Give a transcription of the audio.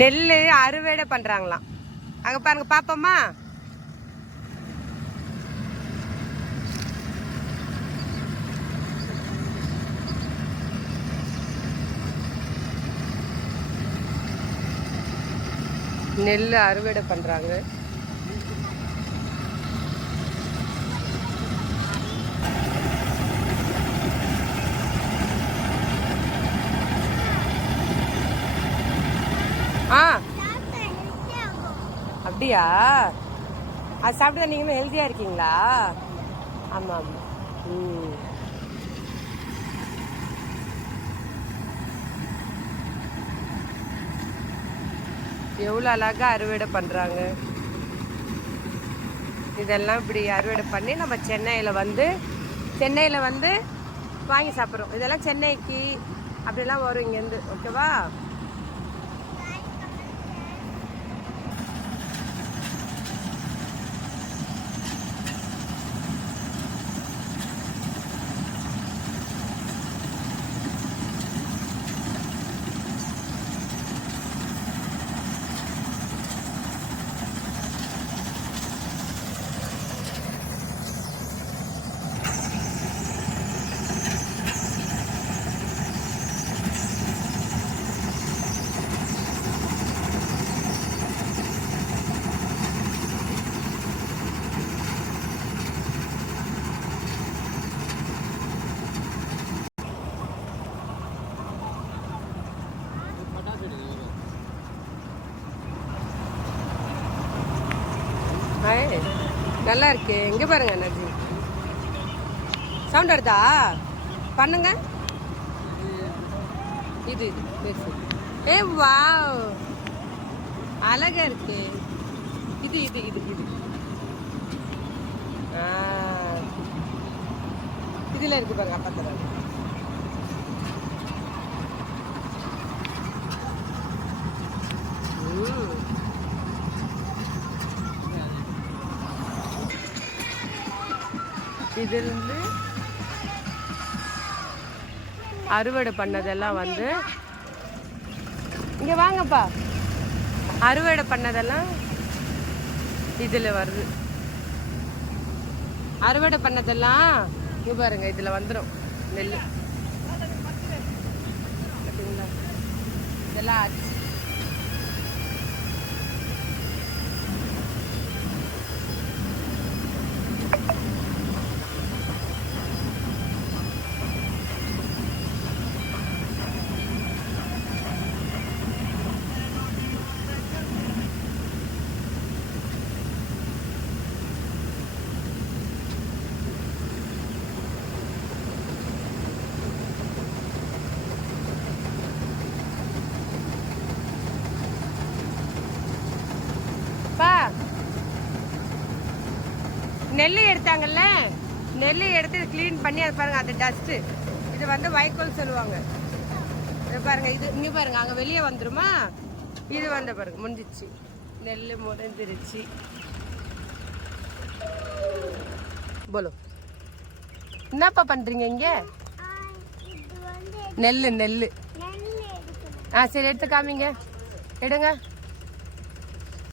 நெல் அறுவடை பண்றாங்களாம். அங்க பாருங்க பாப்போமா. நெல் அறுவடை பண்றாங்க. அப்படியா? அது சாப்பிட்டு தான் நீங்களும் ஹெல்த்தியா இருக்கீங்களா? ஆமா ஆமா. எவ்வளோ அழகா அறுவடை பண்றாங்க. இதெல்லாம் இப்படி அறுவடை பண்ணி நம்ம சென்னையில் வந்து வாங்கி சாப்பிட்றோம். இதெல்லாம் சென்னைக்கு அப்படிலாம் வரும் இங்கேருந்து. ஓகேவா? நல்லா இருக்கு. எங்க பாருங்க எனர்ஜி சவுண்ட் வருதா? பண்ணுங்க. இது ஏ வாவ், அழகா இருக்கு. இது இது இது இது இதுல இருக்கு பாருங்க. அப்பா தராங்க. இதிலிருந்து அறுவடை பண்ணதெல்லாம் வந்து இங்க வாங்கப்பா. அறுவடை பண்ணதெல்லாம் இதுல வருது. அறுவடை பண்ணதெல்லாம் இங்க பாருங்க, இதுல வந்துடும் நெல். இதெல்லாம் ஆச்சு. நெல் எடுத்தாங்கல்ல, நெல் எடுத்து க்ளீன் பண்ணி அது பாருங்க, அது டஸ்ட்டு. இது வந்து வைக்கோல் சொல்லுவாங்க. இது பாருங்க, இது இங்கே பாருங்க, அங்கே வெளியே வந்துருமா. இது வந்த பாருங்க, முடிஞ்சிச்சு. நெல் முடிஞ்சிருச்சு. போலோ என்னப்பா பண்றீங்க இங்க? நெல் நெல். சரி எடுத்து காமிங்க, எடுங்க.